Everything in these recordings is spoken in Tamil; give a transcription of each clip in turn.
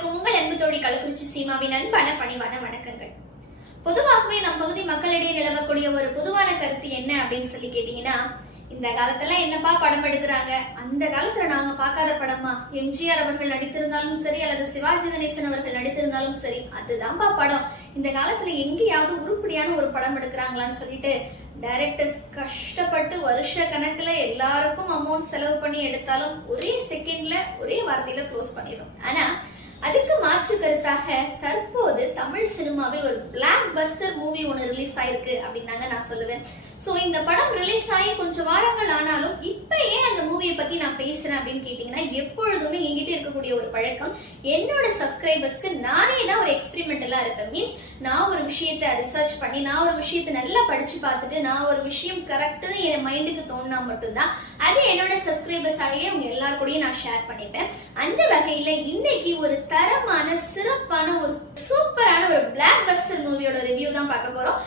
அனைவருக்கும் உங்கள் அன்பு தோடி கள்ளக்குறிச்சி சீமாவின் அன்பான பணிவான வணக்கங்கள். பொதுவாகவே நம் பகுதி மக்களிடையே நிலவக்கூடிய ஒரு பொதுவான கருத்து என்ன அப்படின்னு சொல்லி கேட்டீங்கன்னா இந்த காலத்துல என்னப்பா படம் எடுக்கிறாங்க? அந்த காலத்துல நாங்க பார்க்காத படமா? எம்ஜிஆர் அவர்கள் நடித்திருந்தாலும் சரி அல்லது சிவாஜி கணேசன் அவர்கள் நடித்திருந்தாலும் சரி அதுதான்ப்பா படம். இந்த காலத்துல எங்கேயாவது உருப்படியான ஒரு படம் எடுக்கிறாங்களான்னு சொல்லிட்டு டைரக்டர்ஸ் கஷ்டப்பட்டு வருஷ கணக்குல எல்லாருக்கும் அமௌண்ட் செலவு பண்ணி எடுத்தாலும் ஒரே செகண்ட்ல ஒரே வார்த்தையில க்ளோஸ் பண்ணிடும் ஆனா அதுக்கு மாற்று கருத்தாக தற்போது தமிழ் சினிமாவில் ஒரு பிளாக் பஸ்டர் மூவி ஒன்று ரிலீஸ் ஆயிருக்கு அப்படின்னாங்க நான் சொல்லுவேன். ஸோ இந்த படம் ரிலீஸ் ஆகி கொஞ்சம் வாரங்கள் ஆனாலும் இப்போ ஏன் அந்த மூவியை பத்தி நான் பேசுறேன் அப்படின்னு கேட்டீங்கன்னா எப்பொழுதுமே என்கிட்ட இருக்கக்கூடிய ஒரு பழக்கம் என்னோட சப்ஸ்கிரைபர்ஸ்க்கு நானே தான் ஒரு எக்ஸ்பெரிமெண்டலா இருப்பேன். மீன்ஸ் நான் ஒரு விஷயத்தை ரிசர்ச் பண்ணி நான் ஒரு விஷயத்தை நல்லா படிச்சு பார்த்துட்டு நான் ஒரு விஷயம் கரெக்டுன்னு என் மைண்டுக்கு தோணுனா மட்டும்தான் அது என்னோட சப்ஸ்கிரைபர்ஸ் ஆகியே அவங்க எல்லார் கூடயும் நான் ஷேர் பண்ணிப்பேன். அந்த வகையில இன்னைக்கு ஒரு தரமான சிறப்பான ஒரு சூப்பரான ஒரு பிளாக் பஸ்டர் மூவியோட ரிவ்யூ தான் பார்க்க போறோம்.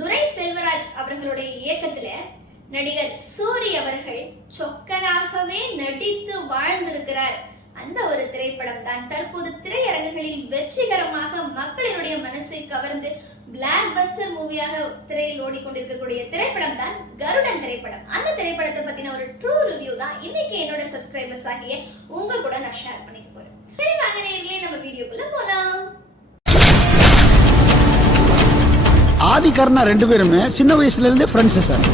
துரை செல்வராஜ் அவர்களுடைய இயக்கத்துல நடிகர் சூரி அவர்கள் சொக்கராகவே நடித்து வாழ்ந்திருக்கிறார். அந்த ஒரு திரைப்படம் தான் தற்போது திரையரங்குகளில் வெற்றிகரமாக மக்களினுடைய மனசை கவர்ந்து பிளாக் பஸ்டர் மூவியாக திரையில் ஓடிக்கொண்டிருக்கக்கூடிய திரைப்படம் தான் கருடன் திரைப்படம். அந்த திரைப்படத்தை பத்தின ஒரு ட்ரூ ரிவ்யூ தான் இன்னைக்கு என்னோட சப்ஸ்கிரைபர்ஸ் ஆகிய உங்க கூட நான் ஷேர் பண்ணிக்க போறேன். சரி வாங்க நேர்களே நம்ம வீடியோக்குள்ள போலாம். ஆதி கர்ணா ரெண்டு பேருமே சின்ன வயசுல இருந்தே ஃப்ரெண்ட்ஸ் சார்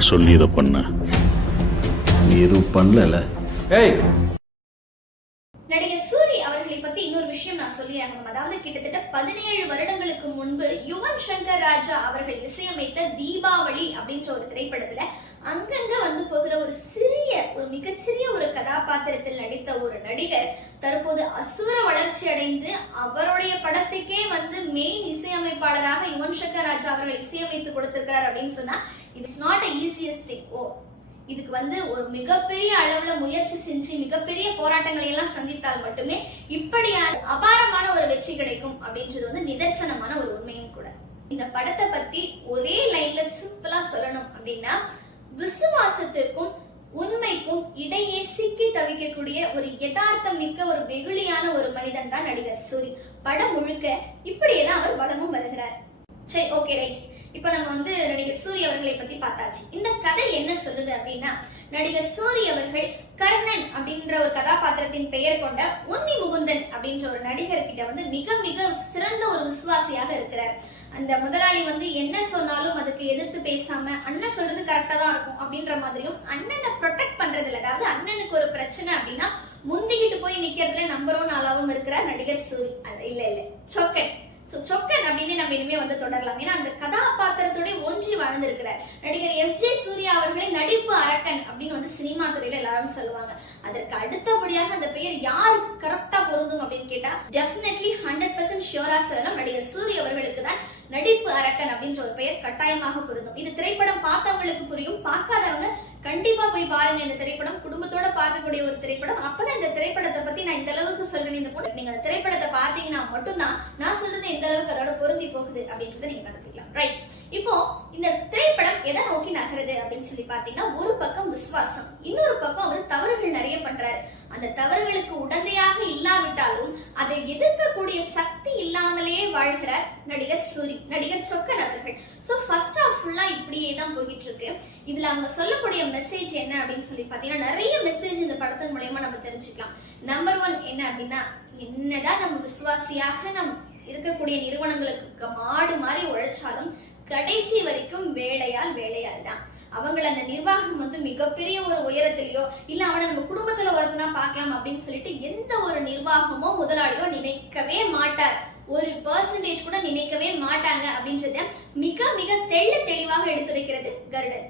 யார் சொல்லி இதை பண்ண? நீ எதுவும் பண்ணல ஏய்! நடிகர் சூரி அவர்களை பத்தி இன்னொரு விஷயம் நான் சொல்லி ஆகணும் அதாவது கிட்டத்தட்ட பதினேழு வருடங்களுக்கு முன்பு யுவன் சங்கர் ராஜா அவர்கள் இசையமைத்த தீபாவளி அப்படின்ற ஒரு திரைப்படத்துல அங்கங்க வந்து போகிற ஒரு சிறிய ஒரு மிகச்சிறிய ஒரு கதாபாத்திரத்தில் நடித்த ஒரு நடிகர் தற்போது அசுர வளர்ச்சி அடைந்து அவருடைய படத்துக்கே வந்து மெயின் இசையமைப்பாளராக யுவன் சங்கர் ராஜா அவர்கள் இசையமைத்து கொடுத்திருக்கிறார் அப்படின்னு சொன்னா it's not a easiest thing oh இதுக்கு வந்து ஒரு மிகப்பெரிய அளவுல முயற்சி செஞ்சு மிகப்பெரிய போராட்டங்களை எல்லாம் சந்தித்தால் மட்டுமே இப்படியான அபாரமான ஒரு வெற்றி கிடைக்கும் அப்படின்றது வந்து நிதர்சனமான ஒரு உண்மையும் கூட. இந்த படத்தை பத்தி ஒரே லைன்ல சிம்பிளா சொல்லணும் அப்படின்னா விசுவாசத்திற்கும் உண்மைக்கும் இடையே சிக்கி தவிக்கக்கூடிய ஒரு யதார்த்தம் மிக்க ஒரு வெகுளியான ஒரு மனிதன் தான் நடிகர் சூரி. படம் முழுக்க இப்படியேதான் அவர் வளமும் வருகிறார். சரி ஓகே ரைட் இப்போ நம்ம வந்து நடிகர் சூரி அவர்களை பத்தி பார்த்தாச்சு. இந்த கதை என்ன சொல்லுது அப்படின்னா நடிகர் சூரி அவர்கள் கர்ணன் அப்படின்ற ஒரு கதாபாத்திரத்தின் பெயர் கொண்ட உன்னி முகுந்தன் அப்படின்ற ஒரு நடிகர் கிட்ட வந்து மிக மிக சிறந்த ஒரு விசுவாசியாக இருக்கிறார். அந்த முதலாளி வந்து என்ன சொன்னாலும் அதுக்கு எதிர்த்து பேசாம அண்ணன் சொல்றது கரெக்டா தான் இருக்கும் அப்படின்ற மாதிரியும் அண்ணனை ப்ரொடெக்ட் பண்றதுல அதாவது அண்ணனுக்கு ஒரு பிரச்சனை அப்படின்னா முந்திக்கிட்டு போய் நிக்கிறதுல நம்பரும் ஒன் இருக்கிறார் நடிகர் சூரி. அது இல்ல இல்ல. சொக்கன் சோ சொக்கன் அப்படின்னு நம்ம இனிமே வந்து தொடரலாம். ஏன்னா அந்த கதாபாத்திரத்தோட ஒன்றி வாழ்ந்திருக்கிறார். நடிகர் எஸ். ஜே சூர்யா அவர்களை நடிப்பு அரக்கன் அப்படின்னு வந்து சினிமா துறையில எல்லாரும் சொல்லுவாங்க. அதற்கு அடுத்தபடியாக அந்த பெயர் யாருக்கு கரெக்டா பொருந்தும் அப்படின்னு கேட்டா டெஃபினெட்லி ஹண்ட்ரட் பர்சன்ட் ஷியோரா சொல்லலாம் நடிகர் சூரிய அவர்களுக்கு தான் நடிப்பு அரக்கன் அப்படின்ற ஒரு பெயர் கட்டாயமாக பொருந்தும். இது திரைப்படம் பார்த்தவங்களுக்கு புரியும். பார்க்காதவங்க கண்டிப்பா போய் பாருங்க இந்த திரைப்படம். குடும்பத்தோட பார்க்கக்கூடிய ஒரு திரைப்படம். அப்பதான் இந்த திரைப்படத்தை பத்தி நான் இந்த அளவுக்கு சொல்றேன். இந்த பொண்ணு நீங்க அந்த திரைப்படத்தை பார்த்தீங்கன்னா மட்டும்தான் நான் சொல்றது எந்த அளவுக்கு அதோட பொருந்தி போகுது அப்படின்றத நீங்க கண்டுபிடிக்கலாம். ரைட் இப்போ இந்த திரைப்படம் எதை நோக்கி நகருது அப்படின்னு சொல்லி பாத்தீங்கன்னா ஒரு பக்கம் விசுவாசம் இன்னொரு பக்கம் அவர் தவறுகள் நிறைய பண்றாரு. அந்த தவறுகளுக்கு உடந்தையாக இல்லாவிட்டாலும் அதை எதிர்க்கக்கூடிய சக்தி இல்லாமலேயே வாழ்கிறார் நடிகர் சூரி நடிகர் சொக்கன் அவர்கள். ஸோ ஃபர்ஸ்ட் ஆஃப் ஃபுல்லா இப்படியே தான் போயிட்டு இருக்கு இதுல அவங்க சொல்லக்கூடிய மெசேஜ் என்ன அப்படின்னு சொல்லி பார்த்தீங்கன்னா நிறைய மெசேஜ் இந்த படத்தின் மூலயமா நம்ம தெரிஞ்சுக்கலாம். நம்பர் ஒன் என்ன அப்படின்னா என்னதான் நம்ம விசுவாசியாக நம் இருக்கக்கூடிய நிறுவனங்களுக்கு மாடு மாதிரி உழைச்சாலும் கடைசி வரைக்கும் வேலையால் வேலையால் தான். அவங்கள அந்த நிர்வாகம் வந்து மிகப்பெரிய ஒரு உயரத்திலேயோ இல்ல அவனை நம்ம குடும்பத்துல ஒருத்தனா பார்க்கலாம் அப்படின்னு சொல்லிட்டு எந்த ஒரு நிர்வாகமோ முதலாளியோ நினைக்கவே மாட்டார். ஒரு பர்சன்டேஜ் கூட நினைக்கவே மாட்டாங்க அப்படின்றத மிக மிக தெள்ள தெளிவாக எடுத்துரைக்கிறது கருடன்.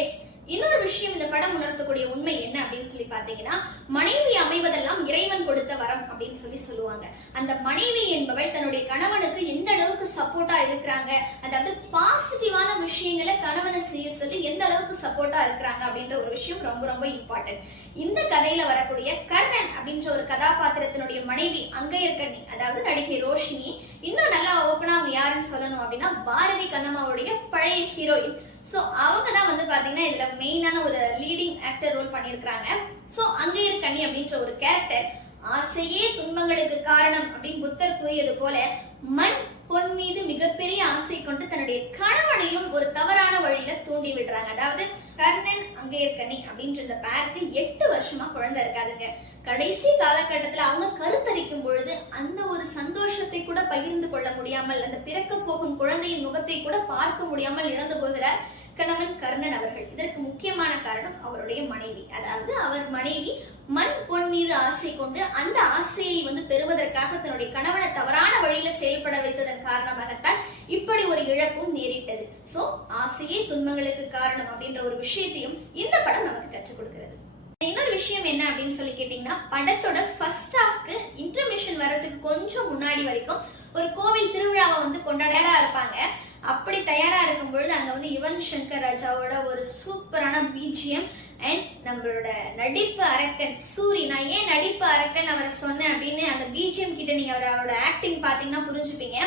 எஸ் இன்னொரு விஷயம் இந்த படம் உணர்த்தக்கூடிய உண்மை என்ன அப்படின்னு சொல்லி பாத்தீங்கன்னா மனைவி அமைவதெல்லாம் இறைவன் கொடுத்த வரம் அப்படின்னு சொல்லி சொல்லுவாங்க. அந்த மனைவி என்பவள் தன்னுடைய கணவனுக்கு சப்போர்ட்டா இருக்கிறாங்க. அதாவது பாசிட்டிவான விஷயங்களை கணவனை செய்ய சொல்லி எந்த அளவுக்கு சப்போர்ட்டா இருக்கிறாங்க அப்படின்ற ஒரு விஷயம் ரொம்ப ரொம்ப இம்பார்ட்டன்ட் இந்த கதையில வரக்கூடிய கர்ணன் அப்படின்ற ஒரு கதாபாத்திரத்தினுடைய மனைவி அங்கையர்கண்ணி அதாவது நடிகை ரோஷினி இன்னும் நல்லா ஓப்பனா அவங்க யாருன்னு சொல்லணும் அப்படின்னா பாரதி கண்ணம்மாவுடைய பழைய ஹீரோயின் ஸோ அவங்க தான் வந்து பாத்தீங்கன்னா இதுல மெயினான ஒரு லீடிங் ஆக்டர் ரோல் பண்ணியிருக்கிறாங்க. ஸோ அங்கையர் கண்ணி அப்படின்ற ஒரு கேரக்டர் ஆசையே துன்பங்களுக்கு காரணம் அப்படின்னு புத்தர் கூறியது போல மண் பொன் மீது மிகப்பெரிய ஆசை கொண்டு தன்னுடைய கணவனையும் ஒரு தவறான வழியில தூண்டி விடுறாங்க. அதாவது கர்ணன் அங்கேயர்கனி அப்படின்ற இந்த பேருக்கு எட்டு வருஷமா குழந்தை இருக்காதுங்க. கடைசி காலகட்டத்துல அவங்க கருத்தரிக்கும் பொழுது அந்த ஒரு சந்தோஷத்தை கூட பகிர்ந்து கொள்ள முடியாமல் அந்த பிறக்க போகும் குழந்தையின் முகத்தை கூட பார்க்க முடியாமல் இறந்து போகிறார். கணவன் கர்ணன் அவர்கள். இதற்கு முக்கியமான காரணம் அவருடைய மனைவி. அதாவது அவர் மனைவி மண் பொன் மீது ஆசை கொண்டு அந்த ஆசையை வந்து பெறுவதற்காக தன்னுடைய கணவனை தவறான வழியில செயல்பட வைத்ததன் காரணமாகத்தான் இப்படி ஒரு இழப்பும் நேரிட்டது. சோ ஆசையே துன்பங்களுக்கு காரணம் அப்படின்ற ஒரு விஷயத்தையும் இந்த படம் நமக்கு கற்றுக் கொடுக்கிறது. இன்னொரு விஷயம் என்ன அப்படின்னு சொல்லி கேட்டீங்கன்னா படத்தோட ஃபர்ஸ்ட் ஹாஃப்க்கு இன்டர்மிஷன் வரதுக்கு கொஞ்சம் முன்னாடி வரைக்கும் ஒரு கோவில் திருவிழாவை வந்து கொண்டாடா இருப்பாங்க. அப்படி தயாரா இருக்கும் பொழுது அங்க வந்து யுவன் சங்கர் ராஜாவோட ஒரு சூப்பரான பிஜிஎம் அண்ட் நம்மளோட நடிப்பு அரக்கன். சூரி நான் ஏன் நடிப்பு அரக்கன் அவரை சொன்னேன் அப்படின்னு அந்த பிஜிஎம் கிட்ட நீங்க அவரோட ஆக்டிங் பாத்தீங்கன்னா புரிஞ்சுப்பீங்க.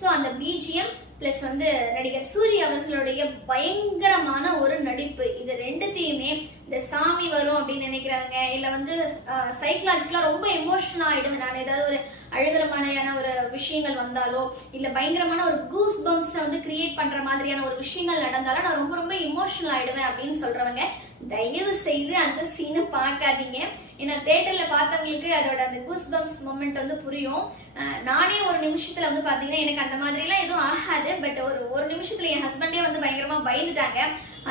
ஸோ அந்த பிஜிஎம் பிளஸ் வந்து நடிகர் சூரி அவர்களுடைய பயங்கரமான ஒரு நடிப்பு. இது ரெண்டுத்தையுமே இந்த சாமி வரும் அப்படின்னு நினைக்கிறவங்க இல்ல வந்து சைக்கலாஜிக்கலா ரொம்ப எமோஷனல் ஆயிடும். நான் ஏதாவது ஒரு அழுகிற மாதிரியான ஒரு விஷயங்கள் வந்தாலோ இல்ல பயங்கரமான ஒரு கூஸ் பம்ப்ஸ் வந்து கிரியேட் பண்ற மாதிரியான ஒரு விஷயங்கள் நடந்தாலும் நான் ரொம்ப ரொம்ப இமோஷனல் ஆயிடுவேன் அப்படின்னு சொல்றவங்க தயவு செய்து அந்த சீனை பார்க்காதீங்க. ஏன்னா தேட்டர்ல பார்த்தவங்களுக்கு அதோட அந்த கூஸ் பம்ப்ஸ் மூமெண்ட் வந்து புரியும். நானே ஒரு நிமிஷத்துல வந்து பாத்தீங்கன்னா எனக்கு அந்த மாதிரி எல்லாம் எதுவும் ஆகாது. பட் ஒரு ஒரு நிமிஷத்துல என் ஹஸ்பண்டே வந்து பயங்கரமா பயந்துட்டாங்க.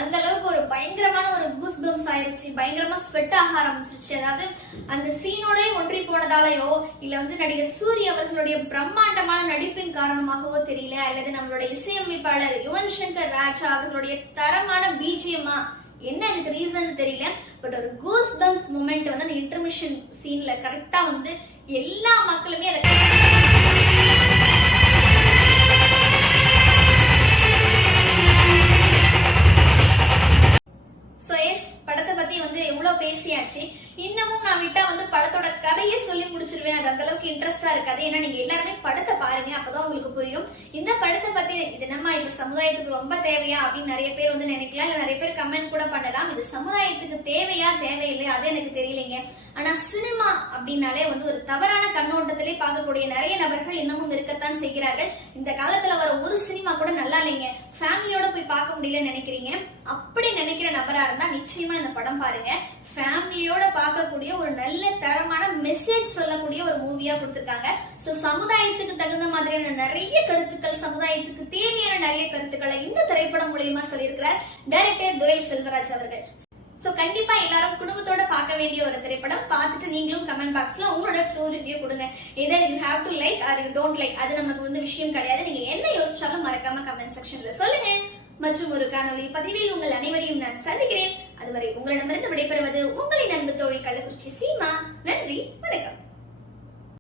அந்த அளவுக்கு ஒரு பயங்கரமான ஒரு கூஸ் பம்ப்ஸ் ஆயிருச்சு பயங்கரமா ஸ்வெட் ஆக ஆரம்பிச்சிருச்சு. அதாவது அந்த சீனோட ஒன்றி போனதாலயோ இல்ல வந்து நடிகர் சூரிய அவர்களுடைய பிரம்மாண்டமான நடிப்பின் காரணமாகவோ தெரியல அல்லது நம்மளுடைய இசையமைப்பாளர் யுவன் சங்கர் ராஜா அவர்களுடைய தரமான பிஜிஎம்மா என்ன எனக்கு ரீசன் தெரியல. பட் ஒரு கூஸ் பம்ஸ் மூமெண்ட் வந்து அந்த இன்டர்மிஷன் சீன்ல கரெக்டா வந்து எல்லா மக்களுமே அதை இன்னமும் நான் விட்டா வந்து படத்தோட கதையை சொல்லி முடிச்சிருவேன். அது அந்த அளவுக்கு இன்ட்ரெஸ்டா இருக்காது. ஏன்னா நீங்க எல்லாருமே படத்தை பாருங்க. அப்பதான் உங்களுக்கு புரியும். இந்த படத்தை பத்தி இது நம்ம இப்ப சமுதாயத்துக்கு ரொம்ப தேவையா அப்படின்னு நிறைய பேர் வந்து நினைக்கலாம். இல்ல நிறைய பேர் கமெண்ட் கூட பண்ணலாம். இது சமுதாயத்துக்கு தேவையா தேவையில்லையா? அது எனக்கு தெரியலைங்க. ஆனா சினிமா அப்படின்னாலே வந்து ஒரு தவறான கண்ணோட்டத்திலே பார்க்கக்கூடிய நிறைய நபர்கள் இன்னமும் இருக்கத்தான் செய்கிறார்கள். இந்த காலத்துல வர ஒரு சினிமா கூட நல்லா இல்லைங்க. ஃபேமிலியோட போய் பார்க்க முடியலன்னு நினைக்கிறீங்க? அப்படி நினைக்கிற நபரா இருந்தா நிச்சயமா இந்த படம் பாருங்க. ஃபேமிலியோட பார்க்கக்கூடிய ஒரு நல்ல தரமான மெசேஜ் சொல்லக்கூடிய ஒரு மூவியா கொடுத்திருக்காங்க. சோ சமுதாயத்துக்கு தகுந்த மாதிரியான நிறைய கருத்துக்கள் சமுதாயத்துக்கு தேவையான நிறைய கருத்துக்களை இந்த திரைப்படம் மூலியமா சொல்லியிருக்கிறார். டைரக்டர் துரை செல்வராஜ் அவர்கள். ஸோ கண்டிப்பா எல்லாரும் குடும்பத்தோட பார்க்க வேண்டிய ஒரு திரைப்படம். பார்த்துட்டு நீங்களும் கமெண்ட் பாக்ஸ்ல உங்களோட ட்ரூ ரிவ்யூ கொடுங்க. Either you have to like or you don't like அது நமக்கு வந்து விஷயம் கிடையாது. நீங்க என்ன யோசிச்சாலும் மறக்காம கமெண்ட் செக்ஷன்ல சொல்லுங்க. மற்றும் ஒரு காணொலி பதிவில் உங்கள் அனைவரையும் நான் சந்திக்கிறேன். அதுவரை உங்களிடமிருந்து விடைபெறுவது உங்களின் அன்பு தோழி கள்ளக்குறிச்சி சீமா. நன்றி வணக்கம்.